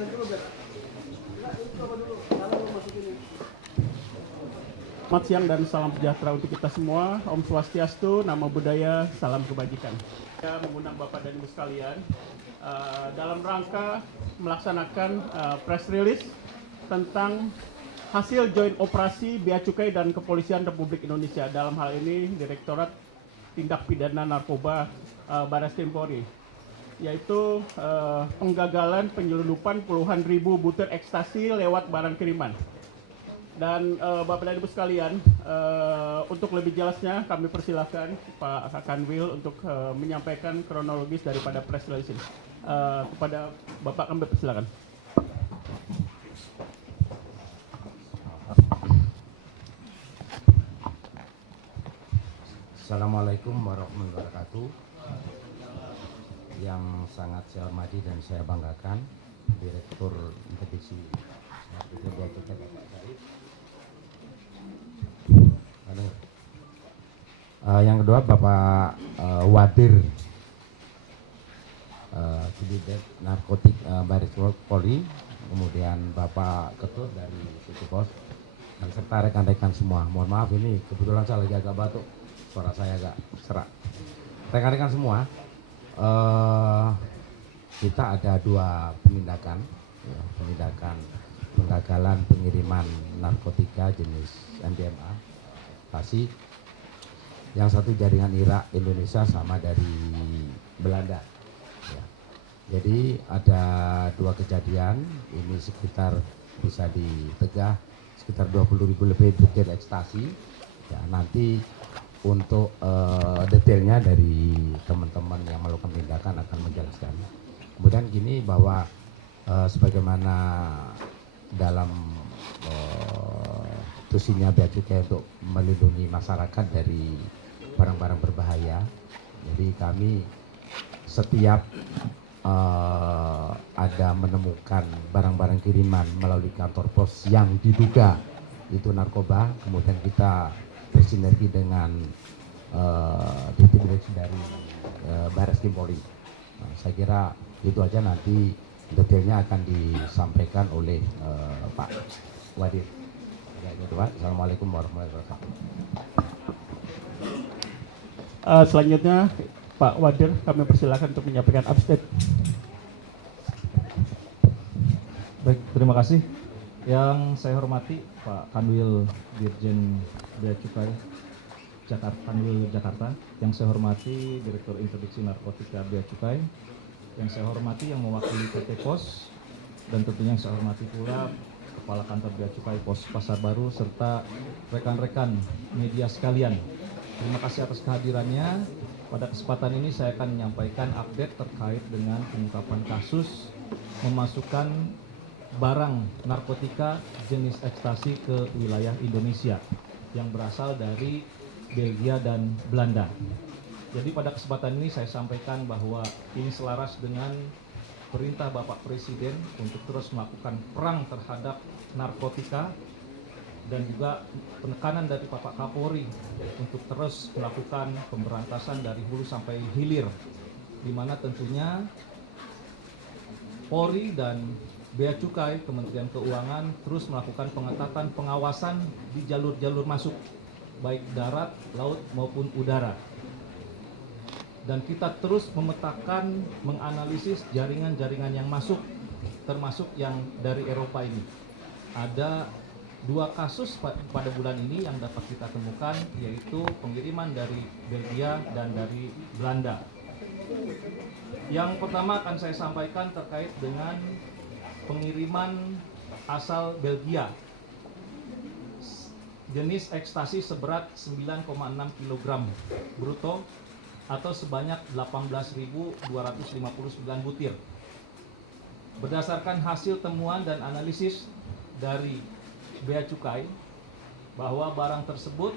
Selamat siang dan salam sejahtera untuk kita semua. Om Swastiastu, Namo Buddhaya, salam kebajikan. Saya mengundang Bapak dan Ibu sekalian dalam rangka melaksanakan press release tentang hasil joint operasi Bea Cukai dan Kepolisian Republik Indonesia. Dalam hal ini Direktorat Tindak Pidana Narkoba Barreskrim Polri, yaitu penggagalan penyelundupan puluhan ribu butir ekstasi lewat barang kiriman. Dan Bapak dan Ibu sekalian, untuk lebih jelasnya kami persilahkan Pak Kanwil untuk menyampaikan kronologis daripada press release ini. Kepada Bapak kami persilakan. Assalamualaikum warahmatullahi wabarakatuh. Yang sangat saya hormati dan saya banggakan Direktur Interdiksi Bea Cukai Bapak Syarif. Yang kedua Bapak Wadir Subdit Narkotik Barreskrim Polri, kemudian Bapak Ketua dari City Pos, dan serta rekan-rekan semua. Mohon maaf ini kebetulan saya lagi agak batuk, suara saya agak serak. Rekan-rekan semua, kita ada dua penindakan, penindakan penggagalan pengiriman narkotika jenis MDMA, Pasi. Yang satu jaringan Irak Indonesia sama dari Belanda. Ya. Jadi ada dua kejadian, ini sekitar bisa ditegah sekitar 20.000 lebih butir ekstasi. Ya, nanti untuk detailnya dari teman-teman yang melakukan tindakan akan menjelaskan. Kemudian gini bahwa sebagaimana dalam tusinya Bea Cukai untuk melindungi masyarakat dari barang-barang berbahaya. Jadi kami setiap ada menemukan barang-barang kiriman melalui kantor pos yang diduga itu narkoba, kemudian kita bersinergi dengan direksi dari Barreskrim Polri. Nah, saya kira itu aja, nanti detailnya akan disampaikan oleh Pak Wadir. Ya, gitu, Pak. Assalamualaikum warahmatullahi wabarakatuh. Selanjutnya Pak Wadir, kami persilakan untuk menyampaikan update. Baik, terima kasih. Yang saya hormati Pak Kanwil Dirjen Bea Cukai Kanwil Jakarta. Yang saya hormati Direktur Interdiksi Narkotika Bea Cukai. Yang saya hormati yang mewakili PT Pos, dan tentunya yang saya hormati pula Kepala Kantor Bea Cukai Pos Pasar Baru serta rekan-rekan media sekalian. Terima kasih atas kehadirannya. Pada kesempatan ini saya akan menyampaikan update terkait dengan pengungkapan kasus memasukkan barang narkotika jenis ekstasi ke wilayah Indonesia yang berasal dari Belgia dan Belanda. Jadi pada kesempatan ini saya sampaikan bahwa ini selaras dengan perintah Bapak Presiden untuk terus melakukan perang terhadap narkotika, dan juga penekanan dari Bapak Kapolri untuk terus melakukan pemberantasan dari hulu sampai hilir, di mana tentunya Polri dan Bea Cukai, Kementerian Keuangan terus melakukan pengetatan pengawasan di jalur-jalur masuk, baik darat, laut maupun udara. Dan kita terus memetakan, menganalisis jaringan-jaringan yang masuk, termasuk yang dari Eropa ini. Ada 2 kasus pada bulan ini yang dapat kita temukan, yaitu pengiriman dari Belgia dan dari Belanda. Yang pertama akan saya sampaikan terkait dengan pengiriman asal Belgia, jenis ekstasi seberat 9,6 kg bruto atau sebanyak 18.259 butir. Berdasarkan hasil temuan dan analisis dari Bea Cukai, bahwa barang tersebut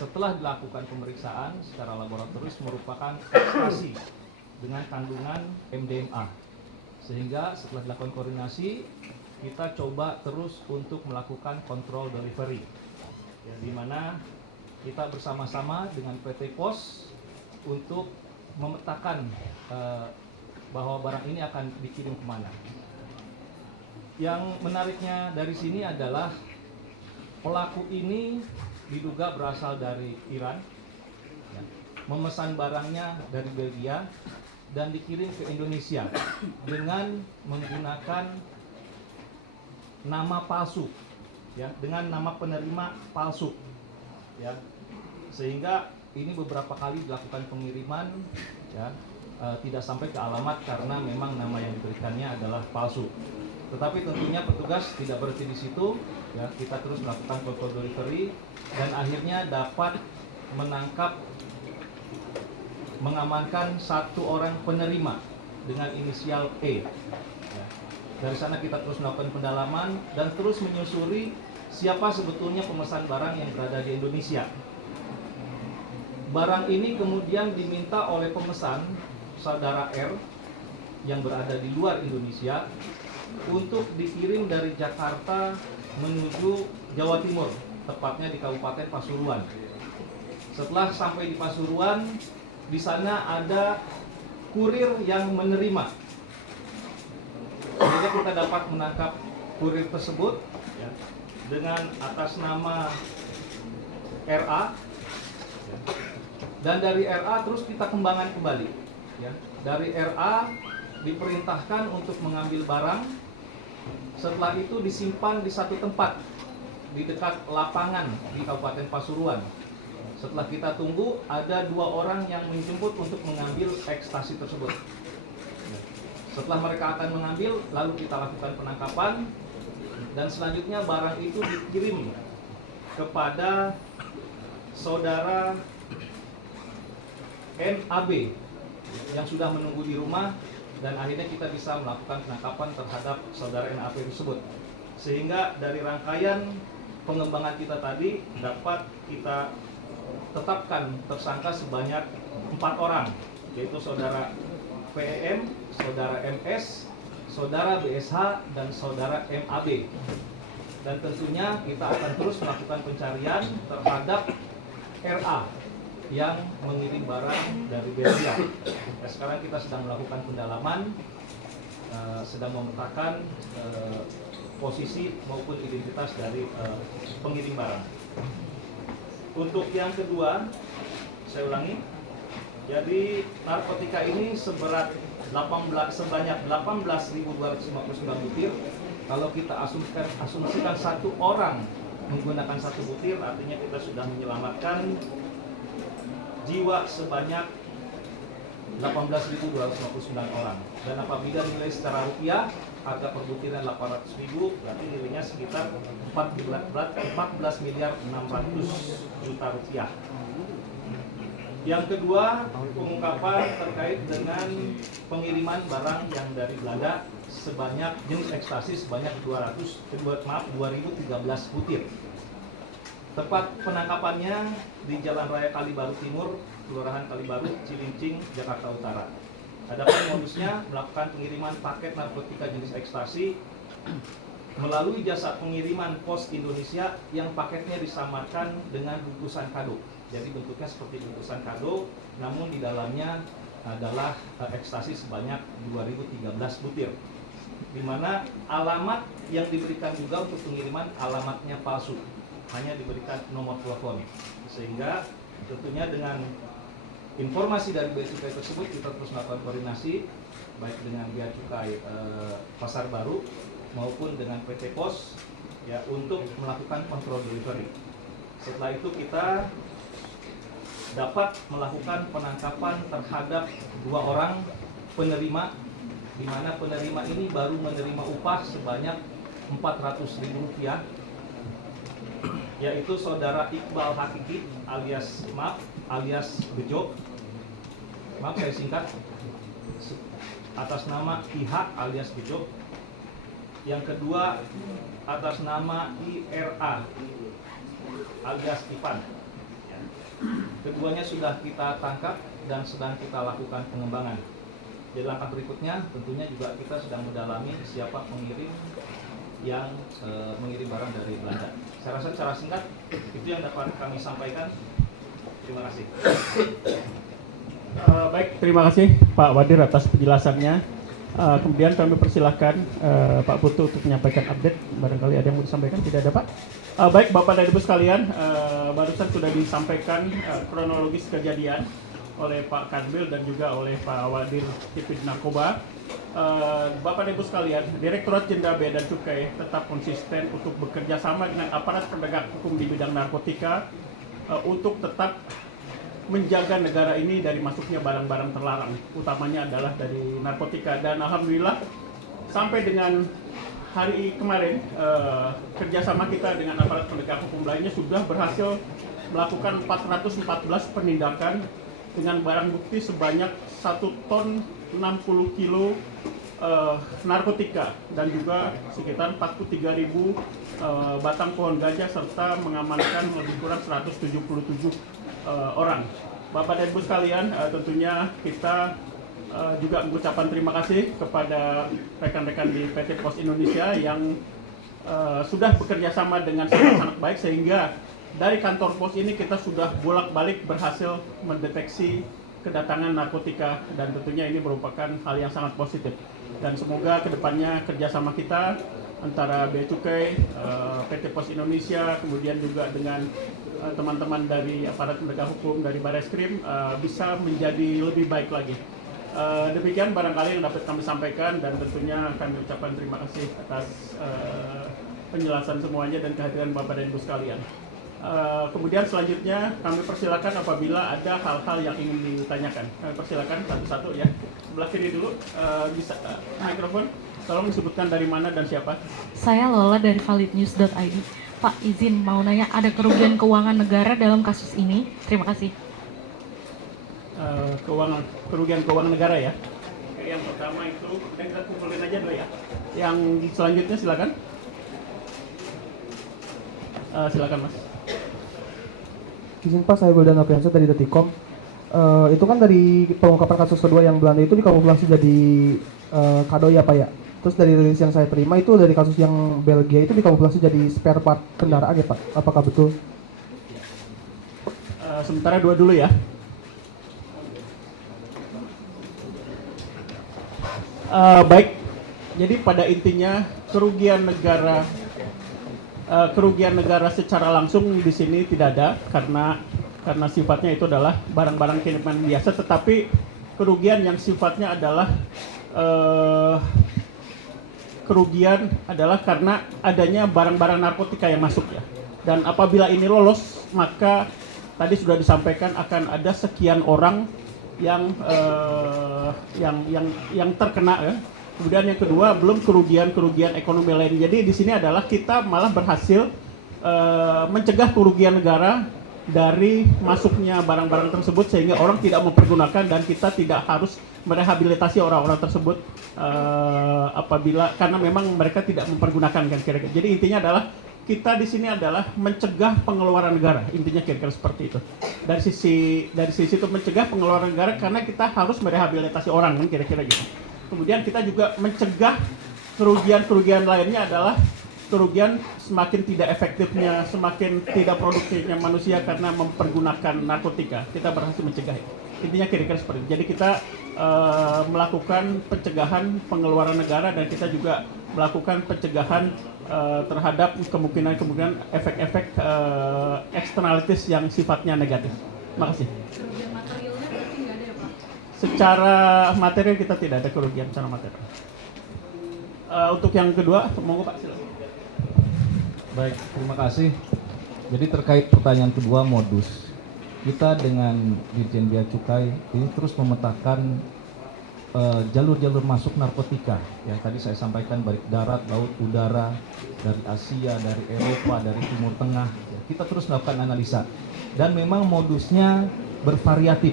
setelah dilakukan pemeriksaan secara laboratoris merupakan ekstasi dengan kandungan MDMA. Sehingga setelah dilakukan koordinasi, kita coba terus untuk melakukan kontrol delivery, ya, di mana kita bersama-sama dengan PT Pos untuk memetakan bahwa barang ini akan dikirim kemana. Yang menariknya dari sini adalah pelaku ini diduga berasal dari Iran, ya, memesan barangnya dari Belgia dan dikirim ke Indonesia dengan menggunakan nama palsu, ya, dengan nama penerima palsu, ya, sehingga ini beberapa kali dilakukan pengiriman, ya, tidak sampai ke alamat karena memang nama yang diberikannya adalah palsu. Tetapi tentunya petugas tidak berhenti di situ, ya, kita terus melakukan control delivery dan akhirnya dapat mengamankan satu orang penerima dengan inisial E. Ya. Dari sana kita terus melakukan pendalaman dan terus menyusuri siapa sebetulnya pemesan barang yang berada di Indonesia. Barang ini kemudian diminta oleh pemesan, saudara R, yang berada di luar Indonesia, untuk dikirim dari Jakarta menuju Jawa Timur, tepatnya di Kabupaten Pasuruan. Setelah sampai di Pasuruan, di sana ada kurir yang menerima. Jadi kita dapat menangkap kurir tersebut, ya, dengan atas nama RA, ya. Dan dari RA terus kita kembangkan kembali, ya. Dari RA diperintahkan untuk mengambil barang. Setelah itu disimpan di satu tempat di dekat lapangan di Kabupaten Pasuruan. Setelah kita tunggu, ada 2 orang yang menjemput untuk mengambil ekstasi tersebut. Setelah mereka akan mengambil, lalu kita lakukan penangkapan dan selanjutnya barang itu dikirim kepada saudara NAB yang sudah menunggu di rumah. Dan akhirnya kita bisa melakukan penangkapan terhadap saudara NAP tersebut. Sehingga dari rangkaian pengembangan kita tadi dapat kita tetapkan tersangka sebanyak 4 orang, yaitu saudara PEM, saudara MS, saudara BSH, dan saudara MAB. Dan tentunya kita akan terus melakukan pencarian terhadap RA yang mengirim barang dari Belgia. Nah, sekarang kita sedang melakukan pendalaman, sedang memetakan posisi maupun identitas dari pengirim barang. Untuk yang kedua, saya ulangi, jadi narkotika ini sebanyak 18.259 butir. Kalau kita asumsikan satu orang menggunakan satu butir, artinya kita sudah menyelamatkan jiwa sebanyak 18.259 orang. Dan apabila nilai secara rupiah, harga per butirnya 800.000, berarti nilainya sekitar 14 miliar 600 juta rupiah. Yang kedua, pengungkapan terkait dengan pengiriman barang yang dari Belanda sebanyak jenis ekstasi sebanyak 2013 butir. Tepat penangkapannya di Jalan Raya Kalibaru Timur, Kelurahan Kalibaru, Cilincing, Jakarta Utara. Adapun modusnya melakukan pengiriman paket narkotika jenis ekstasi melalui jasa pengiriman Pos Indonesia yang paketnya disamarkan dengan bungkusan kado. Jadi bentuknya seperti bungkusan kado, namun di dalamnya adalah ekstasi sebanyak 2013 butir. Di mana alamat yang diberikan juga untuk pengiriman alamatnya palsu, hanya diberikan nomor telepon. Sehingga tentunya dengan informasi dari Bea Cukai tersebut kita terus melakukan koordinasi baik dengan Bea Cukai Pasar Baru maupun dengan PT Pos, ya, untuk melakukan kontrol delivery. Setelah itu kita dapat melakukan penangkapan terhadap 2 orang penerima, di mana penerima ini baru menerima upah sebanyak Rp400.000, yaitu saudara Iqbal Hakiki alias Map alias Bejo. Maaf saya singkat, atas nama IH alias Bejo. Yang kedua atas nama IRA alias Ipan. Keduanya sudah kita tangkap dan sedang kita lakukan pengembangan. Di langkah berikutnya tentunya juga kita sedang mendalami siapa pengirim yang mengirim barang dari Belanda. Saya rasa secara singkat itu yang dapat kami sampaikan. Terima kasih. Baik, terima kasih Pak Wadir atas penjelasannya. Kemudian kami persilahkan Pak Putu untuk menyampaikan update. Barangkali ada yang mau disampaikan, tidak ada Pak? Baik Bapak dan Ibu sekalian, barusan sudah disampaikan kronologis kejadian oleh Pak Kanwil dan juga oleh Pak Wadir Tipid Narkoba. Bapak dan Ibu sekalian, Direktorat Jenderal Bea dan Cukai tetap konsisten untuk bekerja sama dengan aparat penegak hukum di bidang narkotika untuk tetap menjaga negara ini dari masuknya barang-barang terlarang, utamanya adalah dari narkotika. Dan alhamdulillah sampai dengan hari kemarin kerjasama kita dengan aparat penegak hukum lainnya sudah berhasil melakukan 414 penindakan dengan barang bukti sebanyak 1 ton 60 kilo narkotika dan juga sekitar 43.000 batang pohon gajah serta mengamankan lebih kurang 177 orang. Bapak dan Ibu sekalian, tentunya kita juga mengucapkan terima kasih kepada rekan-rekan di PT Pos Indonesia yang sudah bekerja sama dengan sangat baik sehingga dari kantor pos ini kita sudah bolak-balik berhasil mendeteksi kedatangan narkotika dan tentunya ini merupakan hal yang sangat positif. Dan semoga kedepannya kerjasama kita antara Bea Cukai, PT Pos Indonesia, kemudian juga dengan teman-teman dari aparat penegak hukum dari Bareskrim bisa menjadi lebih baik lagi. Demikian barangkali yang dapat kami sampaikan dan tentunya kami ucapkan terima kasih atas penjelasan semuanya dan kehadiran Bapak dan Ibu sekalian. Kemudian selanjutnya kami persilakan apabila ada hal-hal yang ingin ditanyakan. Kami persilakan satu-satu ya. Sebelah kiri dulu, bisa mikrofon. Tolong disebutkan dari mana dan siapa. Saya Lola dari validnews.id. Pak, izin mau nanya, ada kerugian keuangan negara dalam kasus ini? Terima kasih. Kerugian keuangan negara ya. Oke, yang pertama itu, kita kumpulin aja dulu ya. Yang selanjutnya silakan. Silakan Mas. Izin Pak, saya Wildan Apriansyah dari Detikom. Itu kan dari pengungkapan kasus kedua yang Belanda itu dikamuflase jadi kado ya Pak ya. Terus dari rilis yang saya terima itu dari kasus yang Belgia itu dikamuflase jadi spare part kendaraan ya Pak. Apakah betul? Sementara dua dulu ya. Baik, jadi pada intinya kerugian negara secara langsung di sini tidak ada karena sifatnya itu adalah barang-barang kiriman biasa, tetapi kerugian yang sifatnya adalah kerugian adalah karena adanya barang-barang narkotika yang masuk ya. Dan apabila ini lolos, maka tadi sudah disampaikan akan ada sekian orang yang terkena ya. Kemudian yang kedua, belum kerugian ekonomi lain. Jadi di sini adalah kita malah berhasil mencegah kerugian negara dari masuknya barang-barang tersebut sehingga orang tidak mempergunakan dan kita tidak harus merehabilitasi orang-orang tersebut apabila karena memang mereka tidak mempergunakan kan kira-kira. Jadi intinya adalah kita di sini adalah mencegah pengeluaran negara, intinya kira-kira seperti itu. Dari sisi itu mencegah pengeluaran negara karena kita harus merehabilitasi orang kan kira-kira gitu. Kemudian kita juga mencegah kerugian lainnya adalah kerugian semakin tidak efektifnya, semakin tidak produktifnya manusia karena mempergunakan narkotika. Kita berhasil mencegah itu. Intinya kira-kira seperti itu. Jadi kita melakukan pencegahan pengeluaran negara dan kita juga melakukan pencegahan terhadap kemungkinan efek-efek eksternalitis yang sifatnya negatif. Terima kasih. Kerugian materialnya berarti nggak ada ya Pak? Secara material kita tidak ada kerugian secara material. Untuk yang kedua, monggo Pak silakan. Baik, terima kasih. Jadi terkait pertanyaan kedua, modus. Kita dengan Dirjen Bea Cukai ini terus memetakan jalur-jalur masuk narkotika yang tadi saya sampaikan baik darat, laut, udara, dari Asia, dari Eropa, dari Timur Tengah. Kita terus melakukan analisa dan memang modusnya bervariatif.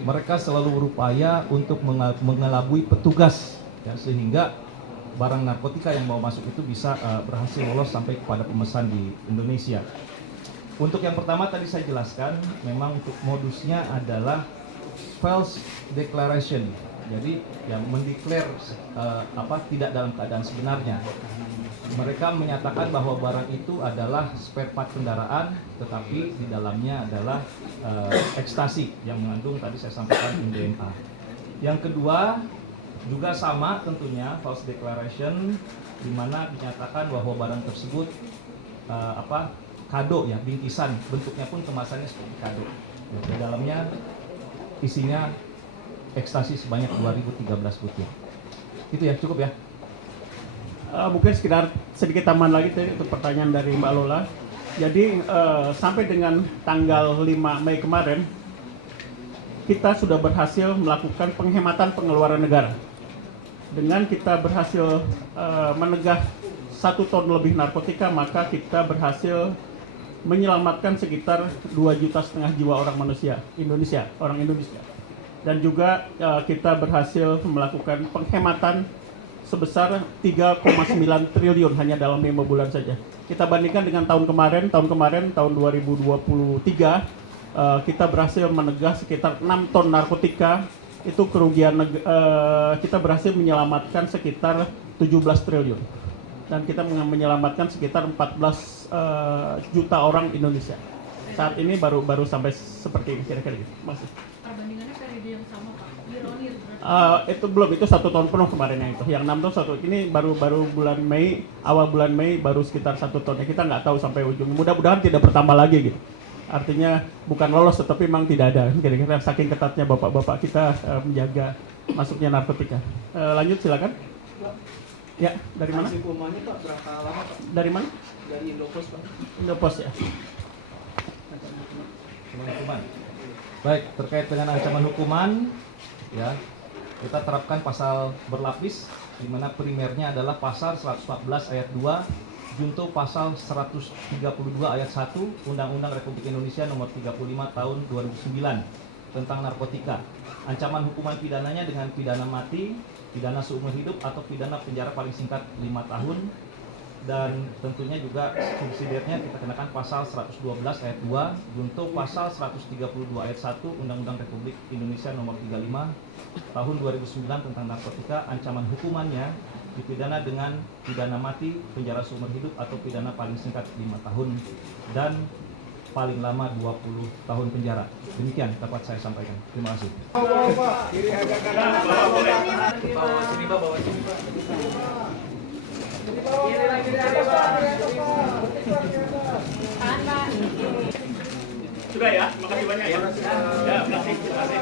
Mereka selalu berupaya untuk mengelabui petugas ya, sehingga barang narkotika yang mau masuk itu bisa berhasil lolos sampai kepada pemesan di Indonesia. Untuk yang pertama tadi saya jelaskan, memang untuk modusnya adalah false declaration. Jadi yang mendeklar tidak dalam keadaan sebenarnya. Mereka menyatakan bahwa barang itu adalah spare part kendaraan, tetapi di dalamnya adalah ekstasi yang mengandung tadi saya sampaikan MDMA. Yang kedua, Juga sama tentunya false declaration, di mana dinyatakan bahwa barang tersebut kado ya, bingkisan, bentuknya pun kemasannya seperti kado. Di dalamnya isinya ekstasi sebanyak 2013 butir. Itu ya, cukup ya. Mungkin sekedar sedikit tambahan lagi tadi untuk pertanyaan dari Mbak Lola. Jadi sampai dengan tanggal 5 Mei kemarin kita sudah berhasil melakukan penghematan pengeluaran negara. Dengan kita berhasil menegah 1 ton lebih narkotika, maka kita berhasil menyelamatkan sekitar 2,5 juta jiwa orang Indonesia. Dan juga kita berhasil melakukan penghematan sebesar 3,9 triliun hanya dalam 5 bulan saja. Kita bandingkan dengan tahun kemarin tahun 2023, kita berhasil menegah sekitar 6 ton narkotika. Itu kerugian kita berhasil menyelamatkan sekitar 17 triliun. Dan kita menyelamatkan sekitar 14 juta orang Indonesia. Saat ini baru sampai seperti ini kira-kira gitu. Masih. Perbandingannya periode yang sama Pak. Year-on-year berarti. Itu belum, itu 1 tahun penuh kemarin yang itu. Yang 6 tahun ini baru bulan Mei, awal bulan Mei baru sekitar 1 tahun. Kita nggak tahu sampai ujung. Mudah-mudahan tidak bertambah lagi gitu. Artinya bukan lolos tetapi memang tidak ada. Kira-kira saking ketatnya bapak-bapak kita menjaga masuknya narkotika. Lanjut silakan. Ya, dari mana? Hukumannya Pak berapa lama Pak? Dari mana? Dari Indopos Pak. Indopos ya. Hukuman. Baik, terkait dengan ancaman hukuman, ya kita terapkan pasal berlapis, di mana primernya adalah pasal 114 ayat 2, junto pasal 132 ayat 1 Undang-Undang Republik Indonesia Nomor 35 Tahun 2009 tentang narkotika. Ancaman hukuman pidananya dengan pidana mati, pidana seumur hidup, atau pidana penjara paling singkat 5 tahun. Dan tentunya juga subsidiarnya kita kenakan pasal 112 ayat 2 junto pasal 132 ayat 1 Undang-Undang Republik Indonesia Nomor 35 Tahun 2009 tentang narkotika. Ancaman hukumannya dipidana dengan pidana mati, penjara seumur hidup, atau pidana paling singkat 5 tahun dan paling lama 20 tahun penjara. Demikian dapat saya sampaikan. Terima kasih. Sudah ya, makasih banyak ya. Ya, makasih.